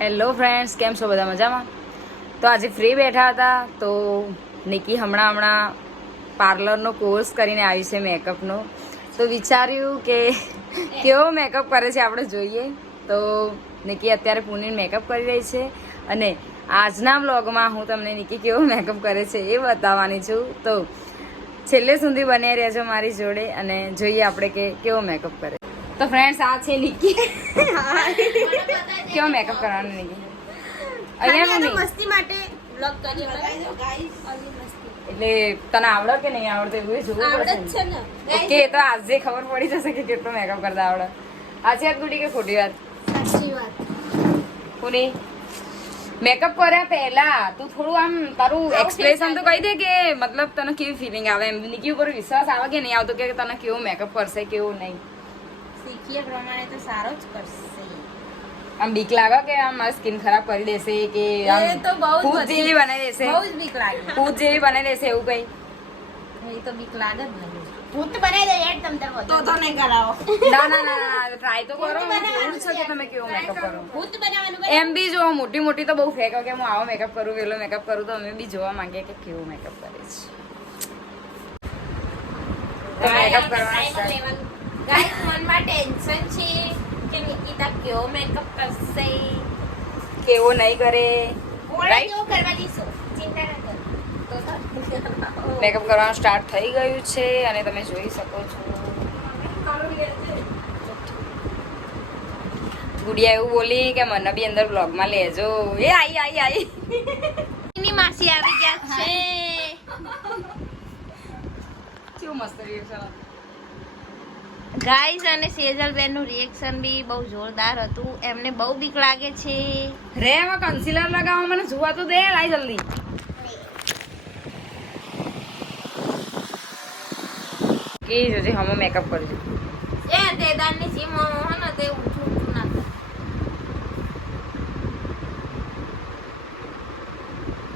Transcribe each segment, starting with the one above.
Hello friends કેમ છો બધા મજામાં? તો આજે ફ્રી બેઠા હતા તો નિકી હમણાં હમણાં પાર્લરનો કોર્સ કરીને આવી છે મેકઅપનો તો વિચાર્યું કે કેવો મેકઅપ કરે છે આપણે જોઈએ. તો નિકી અત્યારે પુનીન મેકઅપ કરી રહી છે અને આજના બ્લોગમાં હું તમને નિકી કેવો મેકઅપ કરે છે એ બતાવવાની છું. તો છેલ્લે સુધી બને રહેજો મારી જોડે અને જોઈએ આપણે કે કેવો મેકઅપ કરે તો ફ્રેન્ડ્સ આ છે નિકી કેવો મેકઅપ કરવાનો નિકી અહીંયા પણ મસ્તી માટે બ્લોગ કરી એટલે તને આવડે કે નહીં આવડતો એવું જોવું આવડે. છે ને. ઓકે તો આજે ખબર પડી જશે કે કેટલો મેકઅપ કરતા આવડે. આજે વાત ગુડી કે ખોટી વાત? સાચી વાત. પુની મેકઅપ કર્યા પહેલા તું થોડું આમ તારું એક્સપ્રેશન તો કહી દે કે મતલબ તને કેવી ફિલિંગ આવે? એમ નિકી ઉપર વિશ્વાસ આવે કે નહીં આવતો કે તને કેવો મેકઅપ કરશે કેવું નહીં? શીખીએ પ્રમાણે તો સારો જ કરશે. આમ બીક લાગે કે આમ મારી સ્કિન ખરાબ કરી દેશે કે આમ એ તો બહુ જ ભૂત જેવી બનાવી દેશે? બહુ જ બીક લાગે. ભૂત જેવી બનાવી દેશે એવું કઈ? એ તો બીક લાગે જ નહીં ભૂત બનાવી દે યાર તમ તાર તો તો નહીં કરાવો. ના ના ના ના ટ્રાય તો કરો. હું છું કે તમે કેવો મેકઅપ કરો. ભૂત બનાવવાનું એમ બી જો મોટી મોટી તો બહુ ફેક કે હું આવો મેકઅપ કરું પેલો મેકઅપ કરું તો અમે બી જોવા માંગીએ કે કેવો મેકઅપ કરે છે. તો મેકઅપ કરવાનો start. ગાઈસ મનમાં ટેન્શન છે કે નિકિતા કેવો મેકઅપ કરશે કેવો નહીં કરે રાઈટ કેવો કરવા દઈશું ચિંતા ના કર મેકઅપ કરવાનું સ્ટાર્ટ થઈ ગયું છે અને તમે જોઈ શકો છો. ગુડિયા એવું બોલી કે મને બી અંદર બ્લોગમાં લેજો. એ આઈ આઈ આઈ. એની માસી આવી ગયા છે. કેવું મસ્ત reaction હતું. ગાઈસ અને સેજલ બેનનું રિએક્શન બી બહુ જોરદાર હતું. એમને બહુ બીક લાગે છે. રે એમાં કન્સીલર લગાવવા મને જોવા તો દે લાઈ જલ્દી. કે જોજે હમો મેકઅપ કરજો. એ તેદાનની સીમ હે ને તે ઊંચું ઊંચું ના.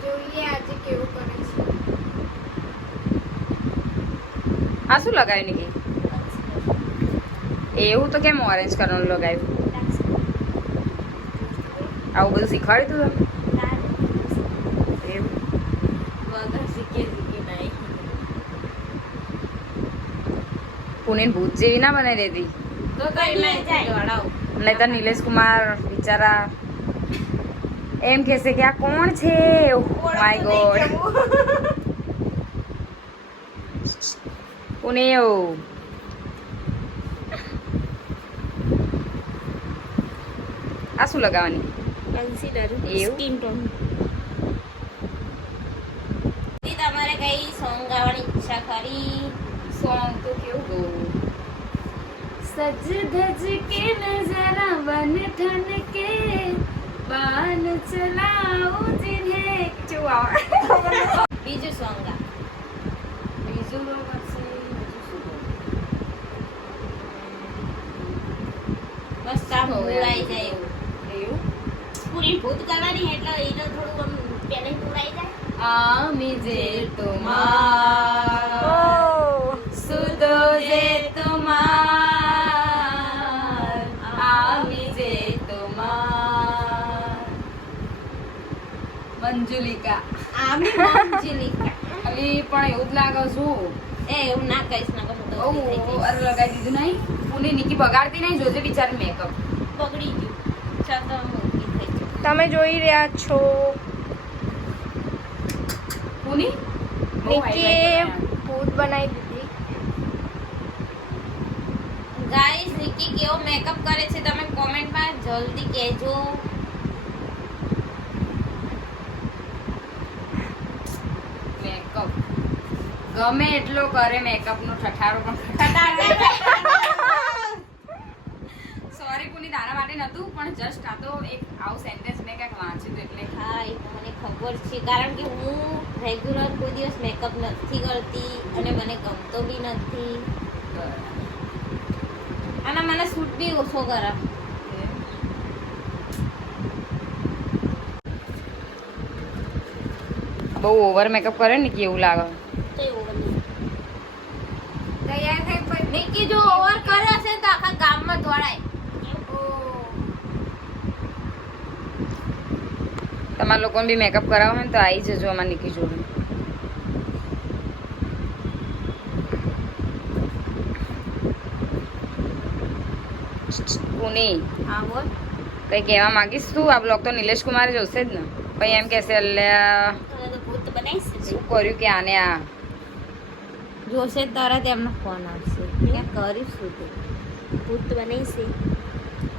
જોઈએ આજે કેવું કરે છે. આ શું લગાવ્યું નિકી એવું તો કેમ ઓરેન્જ કલરનું લગાવ્યું આવું બધું શીખવાડ્યું તું પુનીન ભૂત જેવી ના બનાવી દેતી. નહીં તો નિલેશ કુમાર બિચારા એમ કહેશે કે આ કોણ છે? માય ગોડ પુને એવું આ શું લગાવવાની? કન્સીલર સ્કિન ટોન તમારે કઈ સોંગ ગાવાની ઈચ્છા કરી સોંગ તો કેવું ગો સજ ધજ કે નજરા બન ઠન કે બાન ચલાઉ જીને આવે? બીજું સોંગ ગા. બીજું બસ મસ્ત ઉડાઈ જાય પૂરી ભૂત કરવાની એટલે એને થોડું આમ પેલે પૂરાઈ જાય. આમી જે તુમાર સુદો જે તુમાર આમી જે તુમાર. મંજુલિકા. આમી મંજિલિકા. હવે પણ એવું જ લાગે છું એ એવું ના કહીશ ના કહું તો ઓ અરે લગાવી દીધું નહીં? પુની નિકી બગાડતી નહીં? જોજે બિચારી મેકઅપ બગડી ગયું. ચાલ તો. તમે જોઈ રહ્યા છો. ભૂત બનાવી દીધી. ગાઈસ નિકી કેવો મેકઅપ કરે છે તમે કોમેન્ટમાં જલ્દી કહેજો. મેકઅપ ગમે એટલો કરે મેકઅપ નો ઠઠારો પણ સોરી તારા માટે નતું પણ જસ્ટ આ તો એક આવું સેન્ટેન્સ મેં કંઈક વાંચ્યું એટલે. હા એ તો મને ખબર છે. કારણ કે હું રેગ્યુલર કોઈ દિવસ મેકઅપ નથી કરતી અને મને ગમતો બી નથી. અને મને સૂટ બી ઓછો કરે બહુ ઓવર મેકઅપ કરે ને કે એવું લાગે. તૈયાર થઈ કે નિકી જો ઓવર કરે છે તો તમારા લોકોને બી મેકઅપ કરાવો હોય ને તો આવી જજો અમારા નીકળી જોડે. પુની હા બોલ. કઈ કહેવા માંગીશ તું? આ બ્લોગ તો નિલેશ કુમારે જોશે જ ને. પછી એમ કહેશે શું કર્યું કે આને આ? જોશે તરત એમનો ફોન આવશે. મેં કરીશું તે? ભૂત બનાવીશ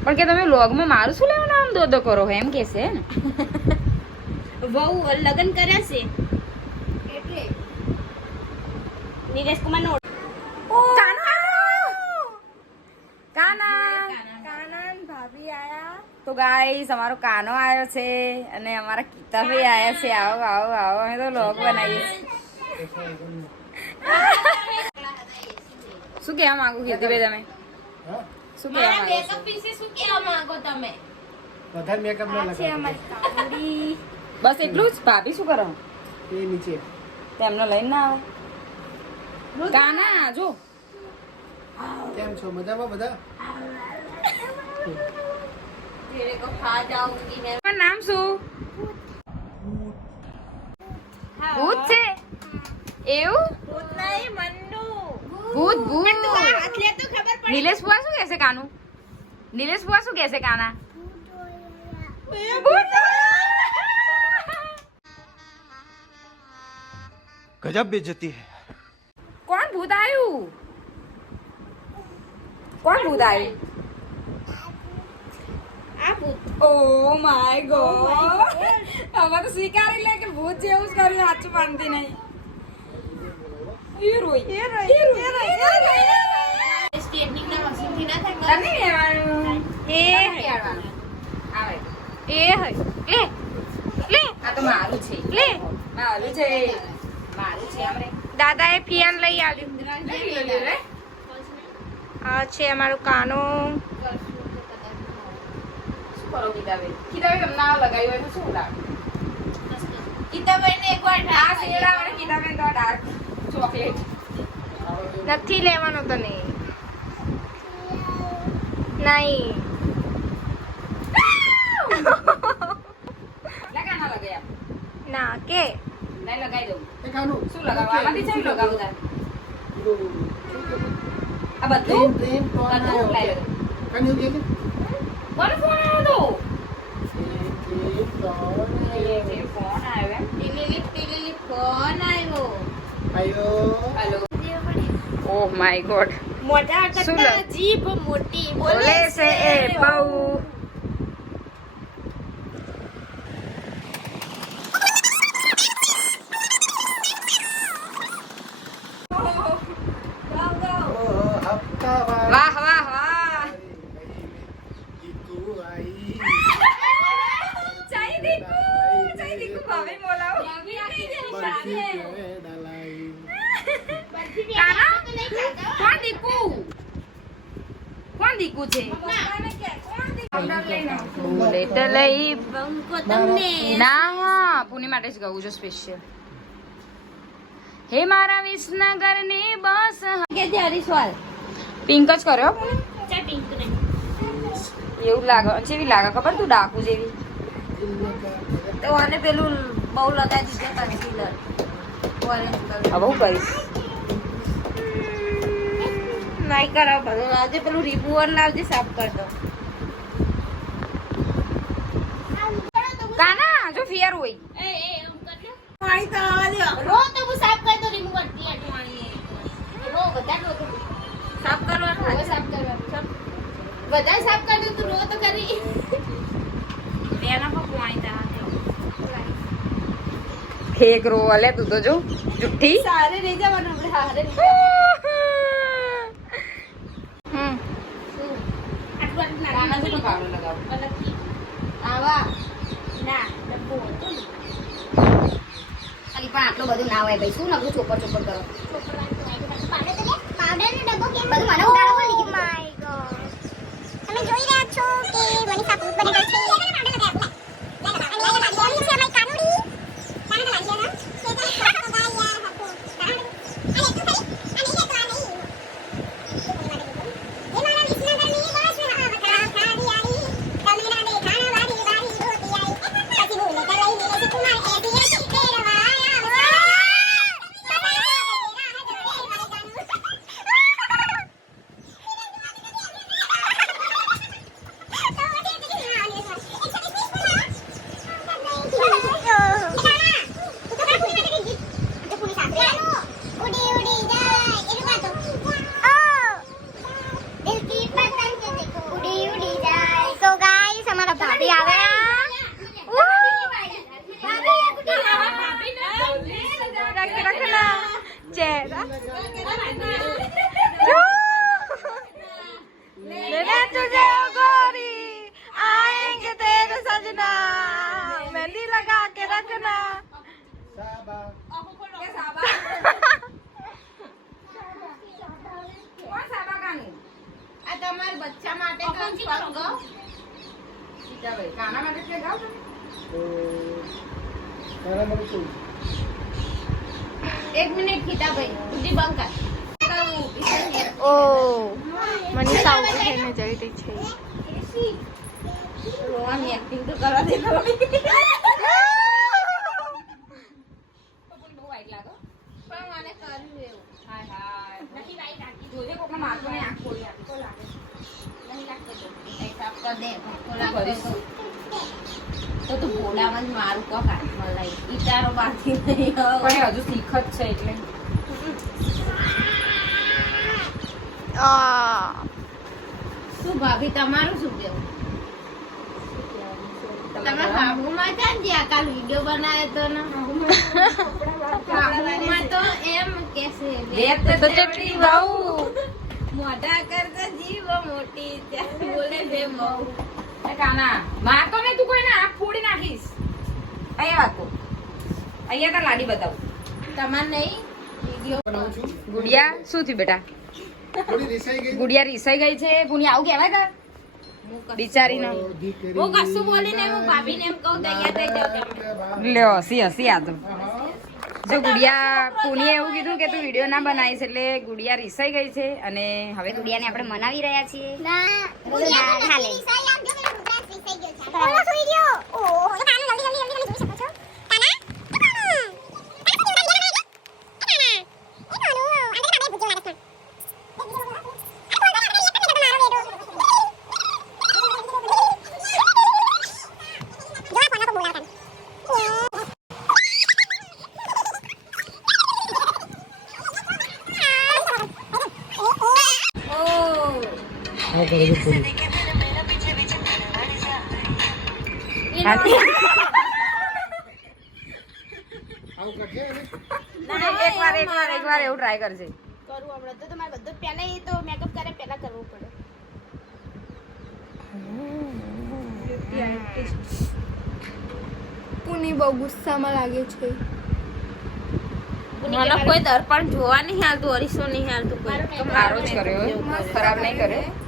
પણ કે તમે લોગમાં મારું શું લેવાનું આમ દો દો કરો એમ કહેશે ને? વહુ લગ્ન કર્યા છે? એટલે? નીરજ કુમાર નો ભાભી આયા. તો ગાઈસ અમારો કાનો આવ્યો છે અને અમારા કિતાબી આવ્યા છે. આવો આવો આવો. અમે તો લોગ બનાવીએ શું કહેવા માંગુ કીર્તિભાઈ તમે? શું કહેવા માંગો શું કહેવા માંગો તમે? વધારે મેકઅપ ના આ છે અમારી કાકડી બસ એટલું જ ભાભી શું કરો એ નીચે તેમનો લઈને ના આવે કાના જો કેમ છો મજામાં બધા નામ શું ભૂત છે એવું ભૂત નહીં મન્નુ ભૂત ભૂત હાથ લે તો ખબર પડે નિલેશ બુઆ શું કહેશે કાનું નિલેશ બુઆ શું કહેશે કાના ભૂત गजब बेइज्जती है કોણ ભૂત આવ્યું કોણ ભૂત આવ્યું आ भूत ઓ માય ગોડ હવે તો સ્વીકારી લે કે ભૂત જેવું જ કર્યું સાચું માનતી નહીં એ રોઈ એ રોઈ એ રોઈ એ રોઈ स्टेनिंग ना मशीन थी ना था તને લેવાનું એ લેવાનું આવે એ હય લે લે આ તો મારું છે લે મારું છે દાદા એ પિયાન લઈ આવ્યું આ છે અમારું કાનો કરો કીધાબેન કીધાબેન તમને આ લગાવ્યું હોય તો શું લાગે કીધાબેન એકવાર ડાર્ક લેલા અને કીધાબેન તો ડાર્ક ચોકલેટ નથી લેવાનો તને નહીં ના કે નહીં લગાઈ દઉં. એ કાનું શું લગાવું આમાંથી છે લગાવું તાર? આ બધું? પ્રેમ પ્રેમ બધું લઈ લો. કાનું કે કે ફોન આવ્યો તો ફોન આવ્યો એમ. ટીલીલી ટીલીલી ફોન આવ્યો આયો. હેલો. ઓહ માય ગોડ મોટા કરતા જીભ મોટી. બોલે છે. એ બહુ ઓ હપ્તા વાહ વાહ વાહ ઈકુ આઈ ચાઈ દીકુ ચાઈ દીકુ ભાભી બોલાવો બરફી કે ડાલાઈ કાના કોણ દીકુ છે લઈ. બંકો તમને. ના હા પુણે માટે જ ગવું છું સ્પેશિયલ હે મારા વિસનગરની બસ. કે ત્યારે સવાલ પિંક જ કર્યો? ચા પિંક ને એવું લાગે જેવી લાગે ખબર તું ડાકુ જેવી. તો આને પેલું બહુ લગાવી દીધે કન્સીલર હવે હું કરીશ નહીં કરાવ લાવજે પેલું રિમૂવર લાવજે સાફ કરી દો. કાના જો ફિયર હોય. એ એ એમ પાણી તો આવવા દો રો તો હું સાફ કરી દો રિમૂવરથી રો બધા રો સાફ કરવાનું સાફ કરવાનું. બધા સાફ કરી દો તું રો તો કરી. બેના પર પાણી તા ફેક રો અલે તું તો જો જુઠ્ઠી. સારે રહી જવાનું આપણે હારે હમ શું આટલું આટલું કાના નાખી જેટલું કાળું લગાવું અલગથી આવા ના ડબ્બો હતો ને ખાલી પણ આટલું બધું ના હોય ભાઈ. શું નકરું ચોપર ચોપર કરો? ગોડ તમે જોઈ રહ્યા છો કે મને સાબુત બની ગઈ માટે કામ કરો સીતાભાઈ કાના માટે કે ગાવ તો તારા મને શું એક મિનિટ ખીતા ભાઈ બુદ્ધિ બંધ કર ઓ મને સાઉથ થઈને જઈ રહી છે રોવાની એક્ટિંગ તો કરવા દે થોડી બહુ વાઈટ લાગો પણ મને કર્યું એવું હાય હાય નથી વાઈ રાખી જોજે કોકનો મારતો નહીં આંખ ખોલી આપી તો લાગે તો કર શું તું બોલાવા મારું કો કાઢમાં લઈ ઈટારો બાકી નહીં પણ હજુ શીખ જ છે એટલે. શું ભાભી તમારું શું કેવું તમે બાબુમાં ને જ્યાં કાલ વીડિયો બનાવ્યો તો ને? બાબુમાં તો એમ કેસે તો મોઢા જીવ મોટી બોલે કાના મારતો નહીં તું કોઈને આંખ ફોડી નાખીશ. અહીંયા વાતો અહીંયા તાર લાડી બતાવું. તમાર નહીં? વીડિયો બનાવું છું ગુડિયા શું થયું બેટા? થોડી રિસાઈ ગઈ. ગુડિયા રીસાઈ ગઈ છે? પુની આવું કહેવાય કા બિચારીનો. તો દીકરી હું કશું બોલીને હું ભાભીને એમ કહું તૈયાર થઈ જાવ લ્યો હસી હસી આ તો. જો ગુડિયા પુનીએ એવું કીધું કે તું વીડિયો ના બનાવીશ એટલે ગુડિયા રીસાઈ ગઈ છે અને હવે ગુડિયાને આપણે મનાવી રહ્યા છીએ. ના હાલે. ઓલો સુઈ ગયો ઓહો એ કાનો જલ્દી જલ્દી જલ્દી જલ્દી જોઈ શકો છો કાના હા કરે છે પૂરી. આવું કઠે ને એક વાર એક વાર એક વાર એવું ટ્રાય કરજે. કરું આપણે તો તમારે બધું પહેલા એ તો મેકઅપ કરે પહેલા કરવું પડે. પુની બહુ ગુસ્સામાં લાગે છે. મને કોઈ દર્પણ જોવા નહીં હાલતું અરીસો નહીં હાલતું કોઈ. સારો જ કર્યો. ખરાબ નહીં કર્યો.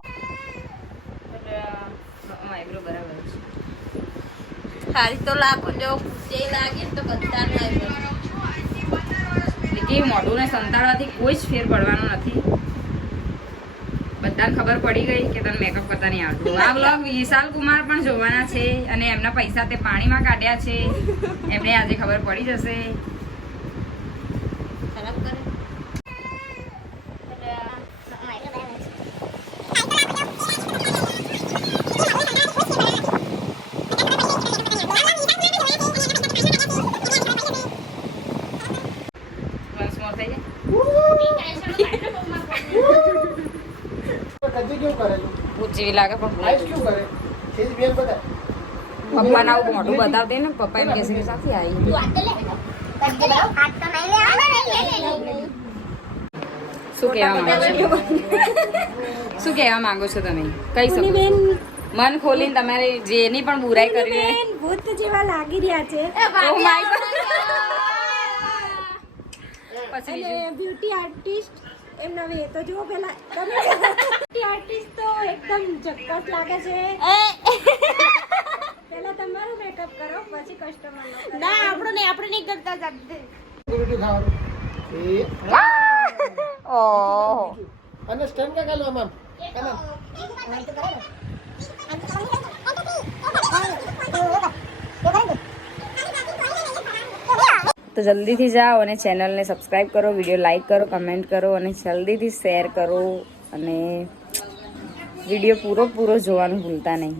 સારી તો લાગો જો જે લાગે તો બધાને આવી કે મોઢું ને સંતાડવાથી કોઈ જ ફેર પડવાનો નથી. બધાને ખબર પડી ગઈ કે તને મેકઅપ કરતા નહીં આવડતું. આ બ્લોગ વિશાલ કુમાર પણ જોવાના છે અને એમના પૈસા તે પાણીમાં કાઢ્યા છે. એમને આજે ખબર પડી જશે ખરાબ કરે વન્સ મોર થઈ જાય કદી કેવું કરે છે ભૂત જેવી લાગે પણ પપ્પા પપ્પાને આવું મોઢું બતાવતી ને પપ્પા એમ કહેશે કે સાથી આવી શું કહેવા માંગો છો? શું કહેવા માંગો છો તમે? કહી શકો. મન ખોલીને તમારે જેની પણ બુરાઈ કરી ભૂત જેવા લાગી રહ્યા છે. Oh. પછી બ્યુટી આર્ટિસ્ટ એમના વે તો જુઓ પેલા. તમે? આર્ટિસ્ટ તો એકદમ ઝક્કસ લાગે છે. પેલા તમારું મેકઅપ કરો પછી કસ્ટમર ના આપણું નહીં આપણે નહીં કરતા જાતે ઓહો. અને સ્ટેન્ડ કા કાલો આમ આમ. તો જલ્દીથી જાઓ અને ચેનલને સબસ્ક્રાઈબ કરો વીડિયો લાઈક કરો કમેન્ટ કરો અને જલ્દીથી શેર કરો અને વીડિયો પૂરો પૂરો જોવાનું ભૂલતા નહીં.